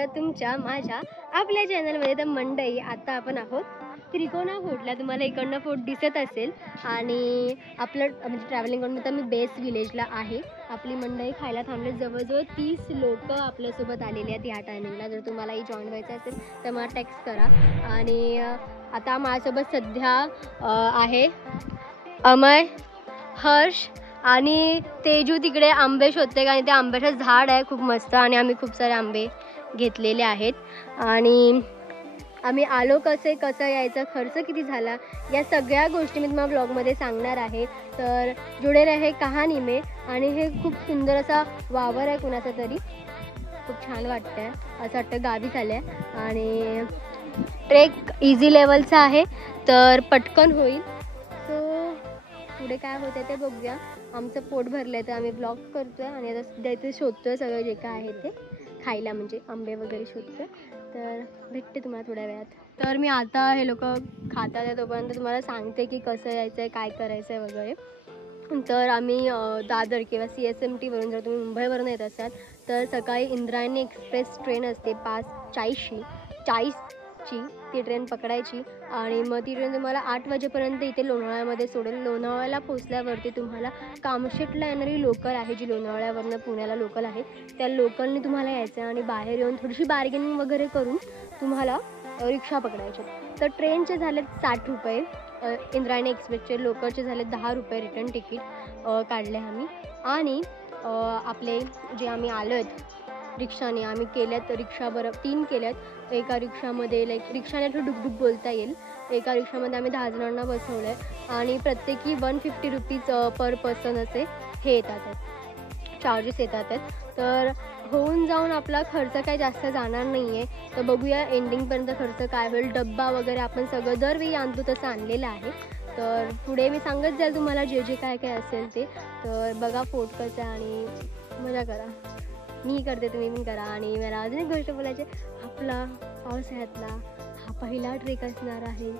स्वागत तुमच्या माझ्या आपल्या चॅनलमध्ये. तर मंडई आता आपण आहोत त्रिकोणा फोर्टला. तुम्हाला इकडनं फोर्ट दिसत असेल आणि आपलं म्हणजे ट्रॅव्हलिंग करून तर मी बेस्ट विलेजला आहे. आपली मंडई खायला थांबले. जवळजवळ 30 लोक आपल्यासोबत आलेली आहेत ह्या टायमिंगला. जर तुम्हालाही जॉईन व्हायचं असेल तर मला टेक्स्ट करा. आणि आता माझ्यासोबत सध्या आहे अमय, हर्ष आणि तेजू. तिकडे आंबे शोधते आणि ते आंब्याचं झाड आहे खूप मस्त आणि आम्ही खूप सारे आंबे घेतलेले आहेत. आणि आम्ही आलो कसं यायचं, खर्च किती झाला, या सगळ्या गोष्टी मी तुम्हाला ब्लॉगमध्ये सांगणार आहे. तर जुडे रहे कहाणी में. आणि हे खूप सुंदर असा वावर आहे कुणाचा तरी, खूप छान वाटतं आहे. असं वाटतं गावी झालं आहे. आणि ट्रेक इझी लेवलचा आहे तर पटकन होईल. सो पुढे काय होतं ते बघूया. आमचं पोट भरलं आहे तर आम्ही ब्लॉग करतो आहे आणि आता सध्या इथे शोधतो आहे सगळं जे काय आहे ते खायला, म्हणजे आंबे वगैरे शोधतो. तर भेटते तुम्हाला थोड्या वेळात. तर मी आता हे लोक खातात आहे तोपर्यंत तुम्हाला सांगते की कसं यायचं आहे, काय करायचं आहे वगैरे. तर आम्ही दादर किंवा CSMTवरून जर तुम्ही मुंबईवरून येत असाल तर सकाळी इंद्रायणी एक्सप्रेस ट्रेन असते 5:40ची ती ट्रेन पकडायची आणि मग ती ट्रेन तुम्हाला 8 वाजेपर्यंत इथे लोणावळ्यामध्ये सोडेल. लोणावळ्याला पोचल्यावरती तुम्हाला कामशेटला येणारी लोकल आहे जी लोणावळ्यावरनं पुण्याला लोकल आहे, त्या लोकलने तुम्हाला यायचं आहे आणि बाहेर येऊन थोडीशी बार्गेनिंग वगैरे करून तुम्हाला रिक्षा पकडायची. तर ट्रेनचे झाले 60 रुपये, इंद्रायणी एक्सप्रेसचे, लोकलचे झाले 10 रुपये रिटर्न तिकीट काढले आम्ही. आणि आपले जे आम्ही आलो आहेत रिक्षाने, आम्ही केल्यात रिक्षा 3 केल्यात. एका रिक्षामध्ये रिक्षाने डुकडुक बोलता येईल. एका रिक्षामध्ये आम्ही 10 जणांना बसवलं आहे आणि प्रत्येकी 150 रुपीज पर पर्सन असे हे येतात, चार्जेस येतात. तर होऊन जाऊन आपला खर्च काही जास्त जाणार नाही आहे. तर बघूया एंडिंगपर्यंत खर्च काय होईल. डब्बा वगैरे आपण सगळं दरवेळी आणतो तसं आणलेलं आहे. तर पुढे मी सांगत जाईल तुम्हाला जे जे काय काय असेल ते. तर बघा फोर्ट कसं आहे आणि मजा करा. मी करते, तुम्ही पण करा. आणि मला अजून एक गोष्ट बोलायची, आपला पावसाळ्यातला हा पहिला ट्रेक असणार आहे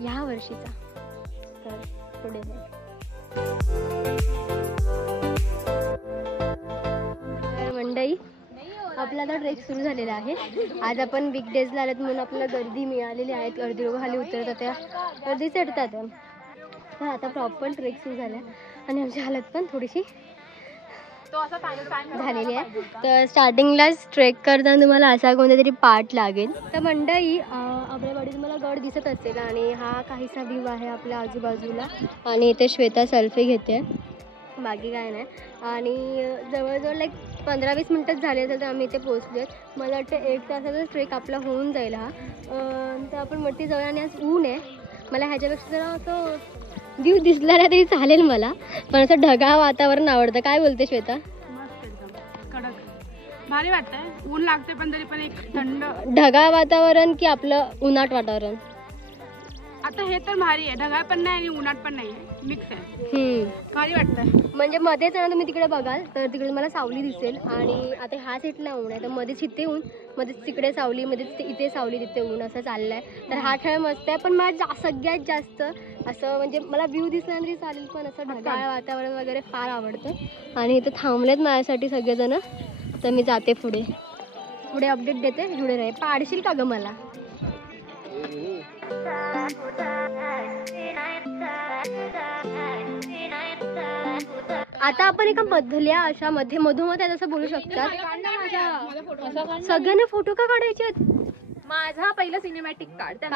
ह्या वर्षीचा. तर पुढे मंडई आपला आता ट्रेक सुरू झालेला आहे. आज आपण वीकडेजला आलेत म्हणून आपल्याला गर्दी मिळालेली आहे. गर्दी लोक खाली उतरत होत्या, गर्दी चढतात. तर आता प्रॉपर ट्रेक सुरू झाला आणि आमची हालत पण थोडीशी झालेली आहे. तर स्टार्टिंगलाच ट्रेक करताना तुम्हाला असा कोणता तरी पार्ट लागेल. तर मंडई आपल्या वाडी तुम्हाला गड दिसत असेल आणि हा काहीसा व्ह्यू आहे आपल्या आजूबाजूला. आणि इथे श्वेता सेल्फी घेते, बाकी काय नाही. आणि जवळजवळ 15-20 मिनटंच झाले असेल तर आम्ही इथे पोहोचलो आहे. मला वाटतं 1 तासाचाच ट्रेक आपला होऊन जाईल हा. तर आपण वरती जाऊया. आणि आज ऊन आहे, मला ह्याच्यापेक्षा जरा असं व्ह्यू दिसला नाही तरी चालेल मला, पण असं ढगाळ वातावरण आवडतं. काय बोलते श्वेता? मस्त एकदम कडक भारी वाटतंय. ऊन लागते पण तरी पण एक थंड ढगाळ वातावरण की आपलं उन्हाट वातावरण? आता हे तर भारी आहे, ढगाळ पण नाही आणि उन्हाट पण नाही, मिक्स आहे. भारी वाटतंय. म्हणजे मध्येच ना तुम्ही तिकडे बघाल तर तिकडे मला सावली दिसेल आणि आता ह्या साईडला ऊन आहे. तर मध्येच इथे ऊन, मध्येच तिकडे सावली, मध्येच इथे सावली, तिथे ऊन, असं चाललंय. तर हा खेळ मस्त आहे. पण मला सगळ्यात जास्त असं म्हणजे मला व्ह्यू दिसला तरी चालेल पण असं ढगाळ वातावरण वगैरे फार आवडतं. आणि इथे थांबलेत माझ्यासाठी सगळेजण. तर मी जाते पुढे पुढे अपडेट देते. जुडे राहा. पाडशील का गं मला? आता आपण एका मधल्या अशा मधोमध असं बोलू शकतात. सगळ्यांना फोटो का काढायचे? माझा पहिला सिनेमॅटिक काढते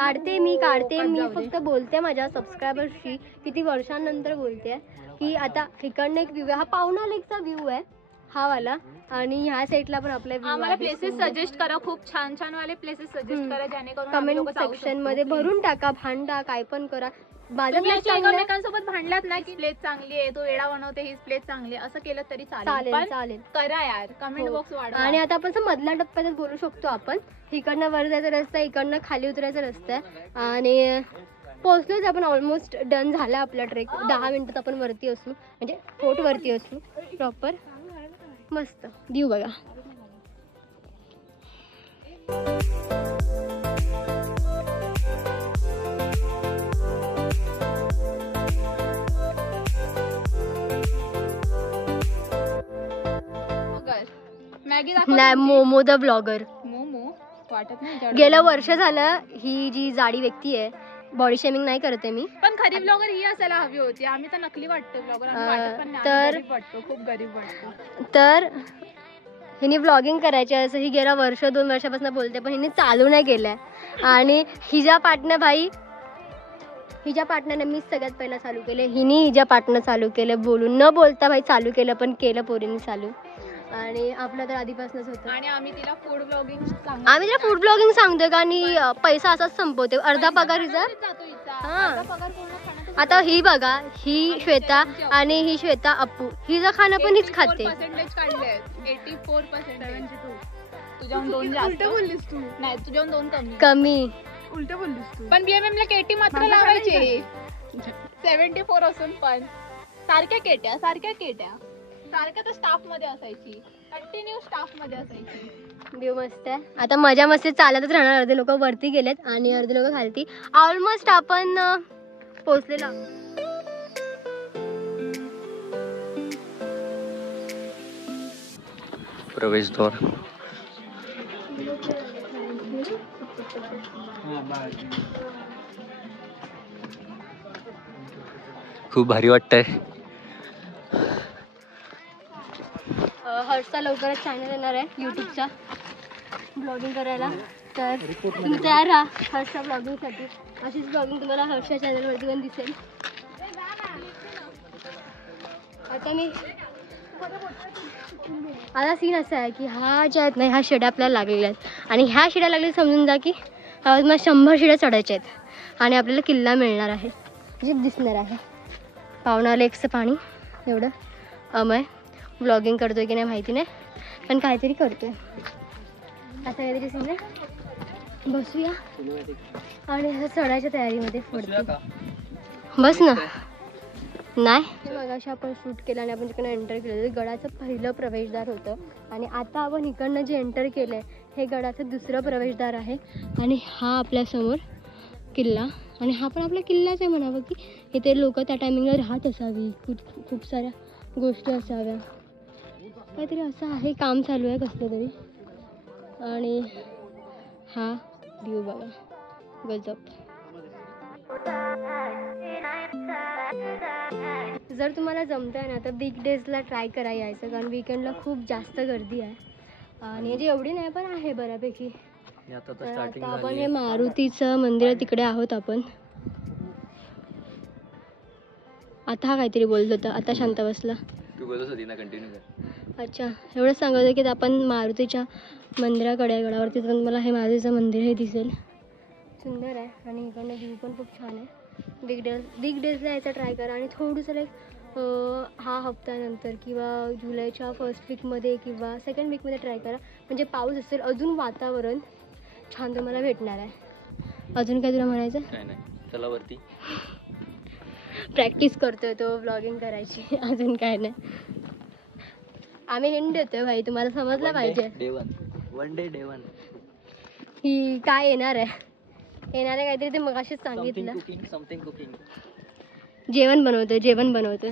मी फक्त बोलते माझ्या सबस्क्रायबर्सशी. किती वर्षांनंतर बोलते की आता इकडनं एक व्ह्यू आहे, हा पावना लेकचा व्ह्यू आहे हा वाला. आणि ह्या साईडला पण आपल्या आम्हाला प्लेसेस सजेस्ट करा, खूप छान छान वाले प्लेसेस सजेस्ट करा, जेणेकरून कमेंट सेक्शन मध्ये भरून टाका, भांडा, काय पण करा. माझं प्लेस एकमेकांसोबत भांडलात ना की प्लेस चांगली आहे, तो वेडा बनवते, ही प्लेस चांगली आहे, असं केलं तरी चालेल. करा यार, कमेंट बॉक्स वाढवा. आणि आता आपण मधल्या टप्प्यात बोलू शकतो आपण. इकडनं वर जायचा रस्ता, इकडनं खाली उतरायचा रस्ता आहे. आणि पोहोचलोच आपण, ऑलमोस्ट डन झाला आपला ट्रेक. 10 मिनिटात आपण वरती असू, म्हणजे फोर्ट वरती असू प्रॉपर. मस्त व्ह्यू बघा. मॅगी नाही, मोमो द ब्लॉगर. वाटत नाही. गेलं वर्ष झालं ही जी जाडी व्यक्ती आहे, बॉडी शेमिंग नाही करते मी, पण खरी ब्लॉगर ही असायला हवी होती. आम्ही तर नकली वाटतो ब्लॉगर, तर खूप गरीब वाटतो. तर हिने व्लॉगिंग करायची असं ही गेल्या 1-2 वर्षापासून बोलते, पण हिने चालू नाही केलंय. आणि हिच्या पार्टनरने मीच सगळ्यात पहिला चालू केले. हिने हिच्या पार्टनर चालू केलं, बोलून न बोलता भाई चालू केलं, पण केलं पोरीने चालू. आणि आपलं तर आधीपासूनच होतं. आणि आम्ही तिला फूड ब्लॉगिंग सांगतोय का, आणि पैसा असाच संपवते. अर्धा पगार हिचा. आता ही बघा, ही श्वेता आणि ही श्वेता अप्पू, हिचं खाणं पण हीच खाते. 84%. तुझ्याहून 2 जास्त बोललीस तू. नाही, तुझ्याहून 2 कमी. उलट बोललीस तू. पण बीएमएम ला केटी मात्र लावायचे. 74 असून पण सारख्या केट्या सारख्या तर स्टाफ मध्ये असायची, कंटिन्यू स्टाफ मध्ये असायची. व्यू मस्त आहे. आता मजा मस्ती चालतच राहणार. अर्धे लोक वरती गेलेत आणि अर्धे लोक खालती. ऑलमोस्ट आपण पोहोचलेलो. प्रवेशद्वार. खूप भारी वाटतंय. हर्षचा लवकरच चॅनल येणार आहे यूट्यूबचा ब्लॉगिंग करायला, तर तुम्ही तयार राहा हर्षच्या ब्लॉगिंगसाठी. अशीच ब्लॉगिंग तुम्हाला हर्षच्या चॅनलवरती पण दिसेल. आता सीन असा आहे की हा ज्या आहेत ना, ह्या शिड्या आपल्याला लागलेल्या आहेत. आणि ह्या शिड्या लागल्या समजून जा की मला 100 शिड्या चढायच्या आहेत आणि आपल्याला किल्ला मिळणार आहे, म्हणजे दिसणार आहे. पावना लेकचं पाणी एवढं अमय. व्लॉगिंग करतोय की नाही माहिती नाही, पण काहीतरी करतोय. असं काहीतरी सीन आहे. बसूया आणि असं चढायच्या तयारीमध्ये पडते. बस ना. नाही मग अशा आपण शूट केलं आणि आपण जिकडनं एंटर केलं, गडाचं पहिलं प्रवेशद्वार होतं. आणि आता आपण इकडनं जे एंटर केलं आहे हे गडाचं दुसरं प्रवेशद्वार आहे. आणि हा आपल्यासमोर किल्ला, आणि हा पण आपला किल्लाच आहे म्हणावं की इथे लोक त्या टायमिंगला राहत असावी, खूप साऱ्या गोष्टी असाव्या, काहीतरी असं आहे. काम चालू आहे कसलं तरी. आणि हा व्ह्यू बघा, गजब. जर तुम्हाला जमतंय ना तर बिग डेजला ट्राय करा यायचं, कारण वीकेंडला खूप जास्त गर्दी आहे. आणि जे एवढी नाही पण आहे बऱ्यापैकी. आता आपण हे मारुतीचं मंदिर आहे तिकडे आहोत आपण. आता हा काहीतरी बोलत होता, आता शांत बसला. अच्छा, एवढंच सांगत होतं की आपण मारुतीच्या मंदिराकडे गडावरती जाऊन मला हे मारुतीचं मंदिर हे दिसेल. सुंदर आहे आणि इकडनं व्ह्यू पण खूप छान आहे. बिग डेजला यायचा ट्राय करा. आणि थोडंसं लाईक हा हप्त्यानंतर किंवा जुलैच्या फर्स्ट वीकमध्ये किंवा सेकंड वीकमध्ये ट्राय करा, म्हणजे पाऊस असेल, अजून वातावरण छान तुम्हाला भेटणार आहे. अजून काय तुला म्हणायचं? काय नाही, चला वरती. प्रॅक्टिस करतोय तो व्लॉगिंग करायची. अजून काय नाही, आम्ही हिंट देतोय भाई, तुम्हाला समजलं पाहिजे. वन डे डे वन ही काय येणार आहे काहीतरी ते मगाशीच सांगितलं. Something cooking. जेवण बनवतोय.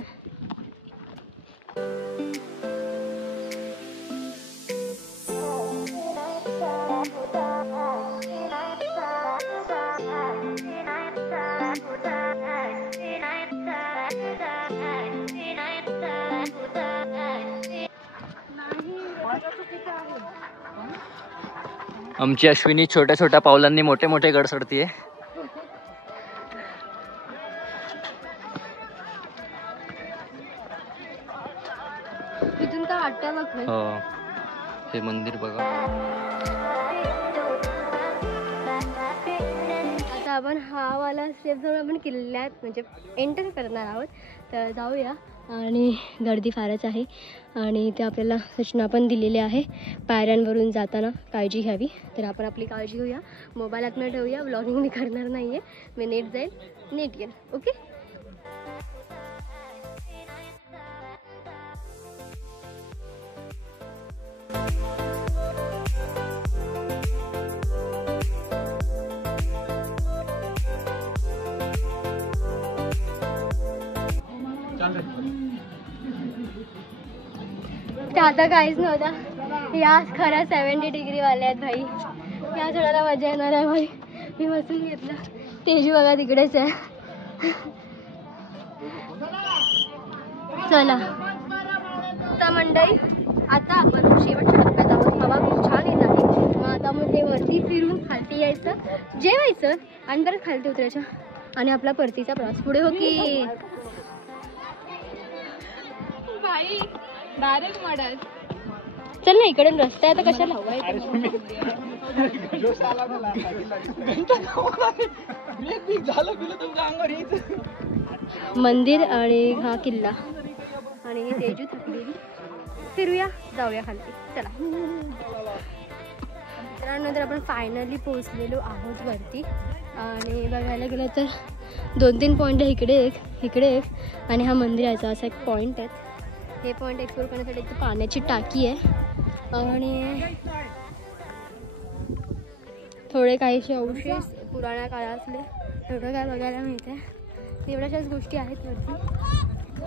आमची अश्विनी छोट्या छोट्या पावलांनी मोठे मोठे गड चढतीये. इथून काय वाटतं बघ. हो, हे मंदिर बघा. आता आपण हा वाला स्टेप जाऊन आपण किल्ल्यात म्हणजे एंटर करणार आहोत, तर जाऊया. आणि गर्दी फारच आहे आणि इथे आपल्याला सूचना पण दिलेली आहे पायऱ्यांवरून जाताना काळजी घ्यावी. तर आपण आपली काळजी घेऊया, मोबाईल आतमध्ये ठेवूया. व्लॉगिंग मी करणार नाही आहे, मी नेट जाईल, नेट येईल. ओके. आता काहीच नव्हता. या खऱ्या 70 डिग्री वाले आहेत भाई. या चढायला मजा येणार आहे भाई. मी बसून घेतलं. तेजू बघा तिकडेच आहे. चला आता मंडळी, आता आपण शेवटच्या टप्प्यात आहोत. हवा खूप छान येत आहे. मग आता मग हे वरती फिरून खालती यायचं, जेवायचं आणि परत खालती उतरायचं आणि आपला परतीचा प्रवास पुढे. हो की भाई डायरेक्ट मडल. चल ना, इकडे रस्ता आहे तर कशाला हवा आहे. मंदिर आणि हा किल्ला आणि तेजू थकलेली. फिरूया, जाऊया खालती. चला. त्यानंतर आपण फायनली पोहोचलेलो आहोत वरती. आणि बघायला गेलं तर 2-3 पॉईंट आहे. इकडे एक, इकडे एक आणि हा मंदिराचा असा एक पॉईंट आहे. हे पॉईंट एक्सप्लोर करण्यासाठी इथे पाण्याची टाकी आहे आणि थोडे काहीसे अवशेष पुराण्या काळातले, एवढं काय बघायला मिळते. एवढ्याशाच गोष्टी आहेत वरती.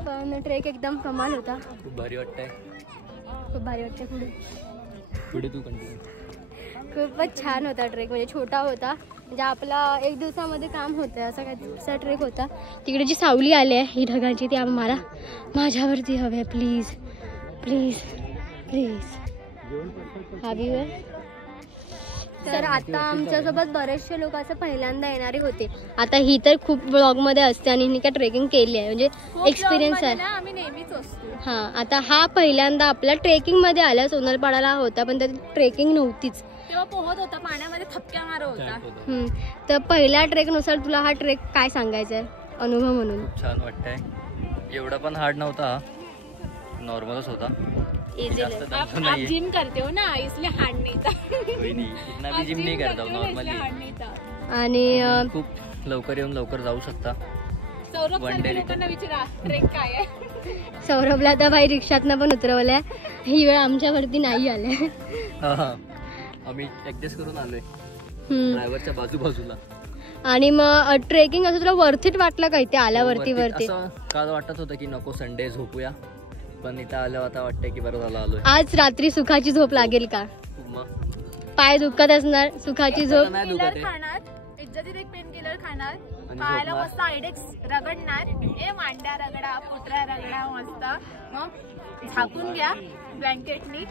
पण ट्रेक एकदम कमाल होता. खूप भारी वाटतंय. खूप भारी वाटते. पुढे तू कंटिन्यू. खूपच छान होता ट्रेक. म्हणजे छोटा होता, म्हणजे आपला 1 दिवसामध्ये काम होतं असा काही ट्रेक होता. तिकडे जी सावली आली आहे ही ढगांची, ती मला माझ्यावरती हवी आहे. Please please please. हवी आहे. तर आता आमच्यासोबत बरेचसे लोक असं पहिल्यांदा येणारे होते. आता ही तर खूप ब्लॉगमध्ये असते आणि हिने काय ट्रेकिंग केली आहे, म्हणजे एक्सपिरियन्स आहे. आम्ही नेहमीच असतो. हां, आता हा पहिल्यांदा आपल्या ट्रेकिंगमध्ये आला. सोनलपाडाला होता पण त्यात ट्रेकिंग नव्हतीच. तेव्हा पोहत होता, पाण्यामध्ये थपक्या मारत होता. तर पहिल्या ट्रेकनुसार तुला हा ट्रेक काय सांगायचा आहे अनुभव म्हणून? छान वाटतंय. एवढा पण हार्ड नव्हता, नॉर्मलच होता. आप जिम करते हो ना, इसलिए हार्ड नहीं था. इतना भी जिम नहीं करता नॉर्मली. आणि खूप लवकर येऊन लवकर जाऊ शकता. सौरभ लोकांना विचारा ट्रेक काय आहे. सौरभला तर भाई रिक्षातनं पण उतरवलंय. ही वेळ आमच्यावरती नाही आले. आम्ही ऍडजस्ट करून आलोय ड्रायव्हरच्या बाजूला. आणि मग ट्रेकिंग असं तुला वरतीच वाटलं काय ते आल्यावरती? वरती असं काल वाटत होतं की नको संडे झोपूया, पण इथं आल्यावर आता वाटतंय की बरं झालं आलोय. आज रात्री सुखाची झोप लागेल का? पाय दुखत असणार, सुखाची झोप. इज्जतीत एक पेन किलर खाणार, पायाला मस्त आयडेक्स रगडणार. ए मांड्या रगडा, पुटऱ्या रगडा मस्त. मग झाकून घ्या ब्लँकेटनी.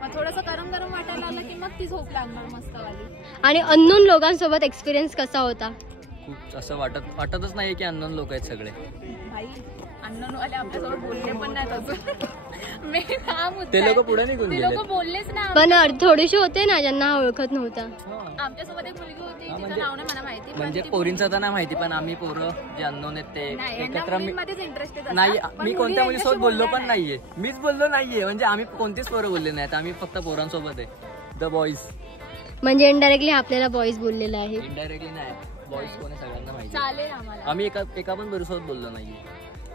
मग थोडंसं गरम गरम वाटायला लागलं की मग ती झोप लागणार मस्त वाली. आणि अननोन लोकांसोबत एक्सपिरियन्स कसा होता? खूप असं वाटतच नाही की अननोन लोक आहेत सगळे. भाई अननोन वाले आमच्यासोबत बोलले पण नाही तसं. ते लोक पुढे निघून गेले. लोक बोललेच ना. पण थोडेसे होते ना ज्यांना ओळखत नव्हता. आमच्यासोबत एक मुलगी होती, तिचं नाव नाही मला माहिती. म्हणजे पोरींचं तर नाही माहिती, पण आम्ही पोरं जे अननोन आहेत ते एकत्र इंटरेस्टेड नाही. मी कोणत्या मुलीसोबत बोललो पण नाहीये. मीच बोललो नाहीये. म्हणजे आम्ही कोणतीच पोरं बोलले नाहीत. आम्ही फक्त पोरांसोबत आहे, द बॉईज. म्हणजे इनडायरेक्टली आपल्याला बॉईज बोललेला आहे. इनडायरेक्टली नाही, बॉईज कोण आहे सगळ्यांना माहिती. चालेल आम्हाला. आम्ही एका पण पोरीसोबत बोललो नाहीये.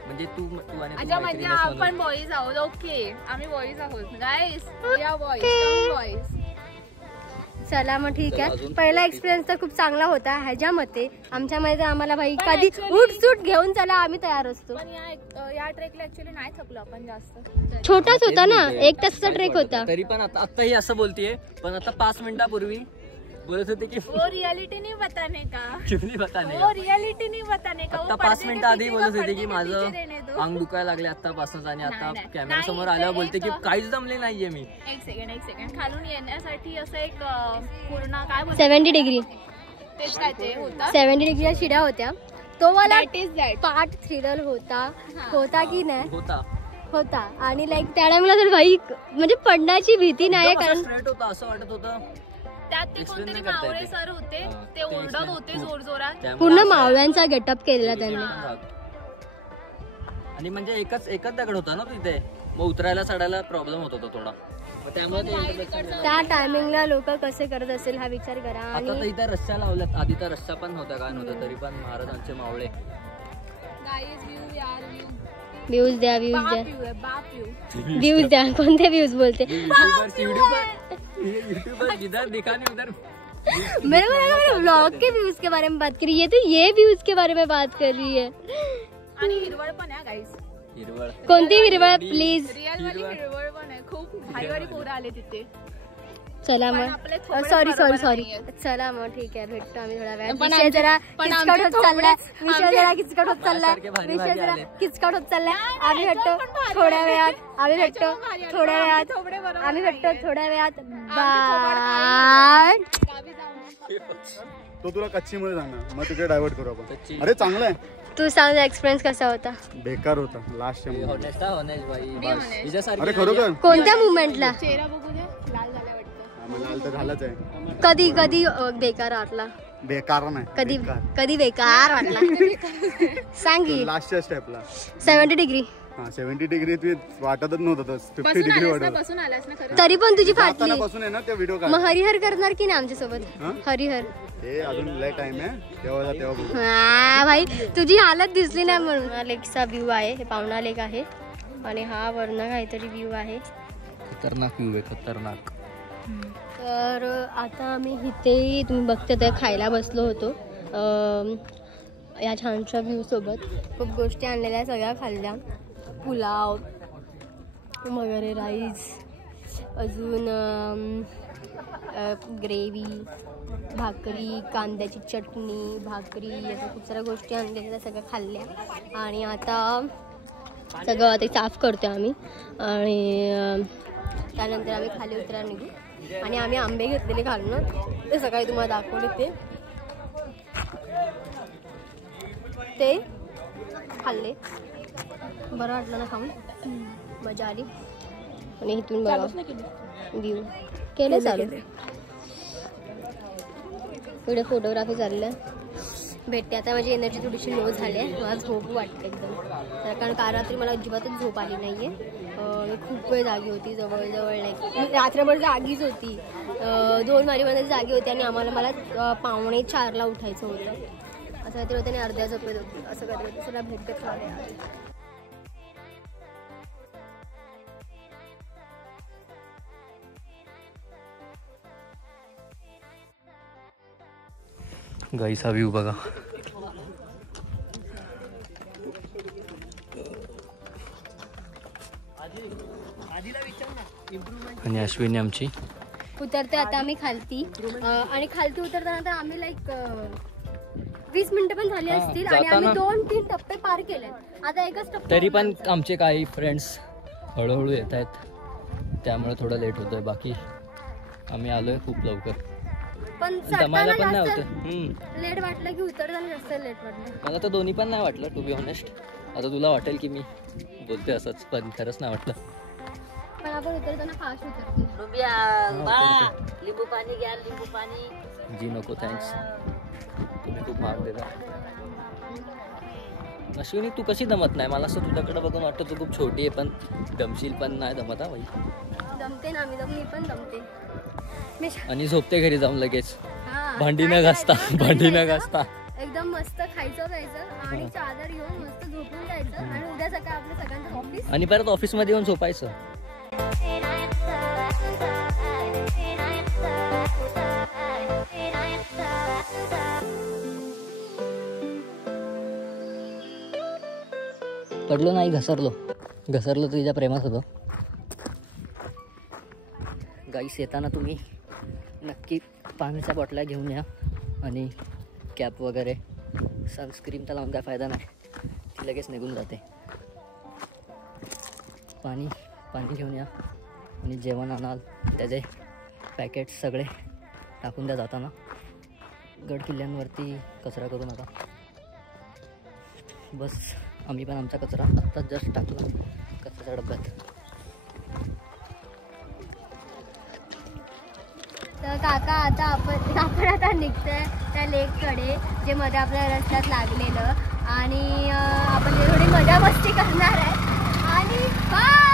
म्हणजे तू आणि अच्छा, म्हणजे आपण बॉईज आहोत. ओके, आम्ही बॉईज आहोत गाईस. या बॉईज. चला मग ठीक आहे. पहिला एक्सपिरियन्स तर खूप चांगला होता. ह्याच्यामध्ये आमच्यामध्ये आम्हाला भाई कधी उठसूट घेऊन चला आम्ही तयार असतो. पण या ट्रेकला ऍक्च्युअली नाही थकलो आपण जास्त. छोटाच होता ना, 1 तासाचा ट्रेक होता. तरी पण आताही असं बोलतीये, पण आता 5 मिनिटापूर्वी बोलत होते की वो रियालिटी नाही बताने का. वो रियालिटी नाही बताने का. आता 5 मिनिटं आधी बोलत होते की माझं अंग दुखायला लागले आतापासूनच, आणि आता कॅमेरा समोर आल्यावर बोलते की काहीच दमले नाहीये मी. एक सेकंड खालून येण्यासाठी असं एक पूर्ण काय 70 डिग्री तेच काय ते होता. 70 डिग्रीच्या शिड्या होत्या. तो मला पार्ट थ्रिलर होता की नाही होता. आणि लाईक त्या टाइमला तर भाई म्हणजे पडण्याची भीती नाही, कारण स्ट्रेट होता असं वाटत होतं. त्यात ते कोणतरी मावळे सर होते, ते ओरडत होते जोर जोरात. पूर्ण मावळ्यांचा गेटअप केलेला त्यांनी. आणि म्हणजे एकच दगड होता ना तिथे, मग उतरायला चढायला प्रॉब्लेम होत होता थोडा. त्यामुळे त्या टायमिंगला लोक कसे करत असेल हा विचार करा. आता तर इथं रस्त्या लावल्यात, आधी तर रस्ता पण नव्हता, काय नव्हतं, तरी पण महाराजांचे मावळे. व्ह्यूज द्या. व्ह्यूज द्या. कोणते व्ह्यूज बोलते? मेरे को ब्लॉग के व्यूज के बारे में बात करी, ये तो ये व्यूज के बारे में बात कर रही है. आणि हिरवळ पण आहे गाईस. हिरवळ कोणती हिरवळ? प्लीज. रिअल वाली हिरवळ पण आहे. खूप भारी भारी पोरं आले तिथे. चला पण मग आपले थोबडे सॉरी बरोबर सॉरी नाहीयेत. चला मग ठीक आहे भेटतो आम्ही थोड्या वेळात. पण विषय जरा पण किचकट आमचे होत चाललाय थोबडेच- विषय आमचे- जरा किचकट होत चाललाय माझ्यासारखे भारी विषय भारी जरा आले. किचकट होत चाललाय. आम्ही भेटतो याच्यावर पण भारी थोड्या आले. वेळात आम्ही भेटतो याच्यावर भारी आले. थोड्या पण वेळात आमचे थोबडे बरोबर आम्ही भेटतो नाहीयेत. थोड्या वेळात थोबड बाय. गावी जाऊन. तो तुला कच्ची मध्ये सांगणार मग तिकडे डायव्हर्ट करू आपण. कच्ची. अरे चांगलं आहे. तू सांग एक्सपिरियन्स कसा होता बेकार होता लास्ट टाइम. Honest हा, honest बाई. बस. honest. हिच्यासारखी अरे नाहीये. खरोखर कोणत्या मुवमेंटला चेहरा बघू दे लाल झाला वाटतं. मला लाल तर झालाच आहे. कधी कधी बेकार वाटला बेकार नाही कधी कधी बेकार वाटला सांग की लास्टच्या स्टेपला 70 डिग्री हा 70 डिग्री तू वाटतच नव्हतं 50 बसून डिग्री आलास ना वाटत. बसून आलास ना खरं. तरी पण तुझी फाटली. पासून आहे ना ते व्हिडिओ काढ. मग हरिहर करणार की नाही आमच्यासोबत हा? हरिहर ते अजून लय टाइम आहे तेव्हा जा तेव्हा बघू. हा भाई तुझी हालत दिसली नाही म्हणून. हा लेकचा व्ह्यू आहे हे पावना लेक आहे आणि हा वरनं काहीतरी व्ह्यू आहे. खतरनाक व्ह्यू आहे खतरनाक. तर आता आम्ही इथे तुम्ही बघते ते खायला बसलो होतो या छानशा व्ह्यू सोबत. खूप गोष्टी आणलेल्या सगळ्या खाल्ल्या. पुलाव वगैरे राईस अजून ग्रेव्ही भाकरी कांद्याची चटणी भाकरी अशा खूप साऱ्या गोष्टी आणलेल्या त्या सगळ्या खाल्ल्या. आणि आता सगळं ते साफ करतो आम्ही आणि त्यानंतर आम्ही खाली उतरायला निघू. आणि आम्ही आंबे घेतलेले घालून ते सकाळी तुम्हाला दाखवले ते खाल्ले. बरं वाटलं ना खाऊन मजा आली. आणि इथून बघा व्ह्यू केलं चालू पुढे फोटोग्राफी चाललं. भेटते आता माझी एनर्जी थोडीशी लो झाली आहे. मला झोप वाटते एकदम तर कारण काल रात्री मला अजिबातच झोप आली नाही आहे. मी खूप वेळ जागी होती जवळजवळ नाही रात्रभर जागीच होती. 2 वाजेपर्यंत जागी होती आणि मला 3:45ला उठायचं होतं. असं काहीतरी होतं आणि अर्ध्या झोपेत होती असं काहीतरी होतं. सगळं भेटत राहिले. गाईचा व्ह्यू बघा. आणि अश्विनी आमची उतरते आता आम्ही खालती आणि खालती उतरताना तर आम्ही लाईक 20 मिनिटं पण झाली असतील आणि आम्ही जाताना- 2-3 टप्पे पार केले. आता एकच टप्पा तरी पण आमचे काही फ्रेंड्स हळूहळू येत आहेत त्यामुळे थोडं लेट होतोय. बाकी आम्ही आलोय खूप लवकर. पण दमायला पण नाही जास्त होतं. लेट वाटलं की उतरताना जास्त लेट वाटलं. मला तर दोन्ही पण नाही वाटलं टू बी ऑनेस्ट. आता तुला वाटेल की मी बोलते असंच पण खरंच नाही वाटलं. पण आपण उतरताना फास्ट उतरतो. लिंबू पाणी घ्या लिंबू पाणी. जी नको थँक्स तुम्ही खूप मार्क देता. अश्विनी तू कशी दमत नाही. मला असं तुझ्याकडे बघून वाटतं तू खूप छोटी आहे पण दमशील पण नाही दमत हा बाई. दमते ना मी पण दमते. मी आणि झोपते घरी जाऊन लगेच हा, भांडी काय न घासता करायचं? भांडी न घासायचं, घासता. एकदम मस्त खायचं प्यायचं आणि चादर घेऊन मस्त झोपून जायचं आणि उद्या सकाळी आपल्या सगळ्यांचं ऑफिस. आणि परत ऑफिसमध्ये येऊन झोपायचं. पडलो नाही घसरलो तर तिच्या प्रेमात होतो. गाईस येताना तुम्ही नक्की पाण्याच्या बॉटल्या घेऊन या आणि कॅप वगैरे. सनस्क्रीन तर लावून काय फायदा नाही ती लगेच निघून जाते. पाणी घेऊन या आणि जेवण आणाल त्याचे पॅकेट्स सगळे टाकून द्या जाताना. गड किल्ल्यांवरती कचरा करू नका. बस आम्ही पण आमचा कचरा आत्ताच जस्ट टाकला कचऱ्याच्या डब्यात. तर काका आपण आता निघतोय त्या लेककडे जे मध्ये आपल्या रस्त्यात लागलेलं आणि आपण थोडी मजा मस्ती करणार आहे आणि बाय.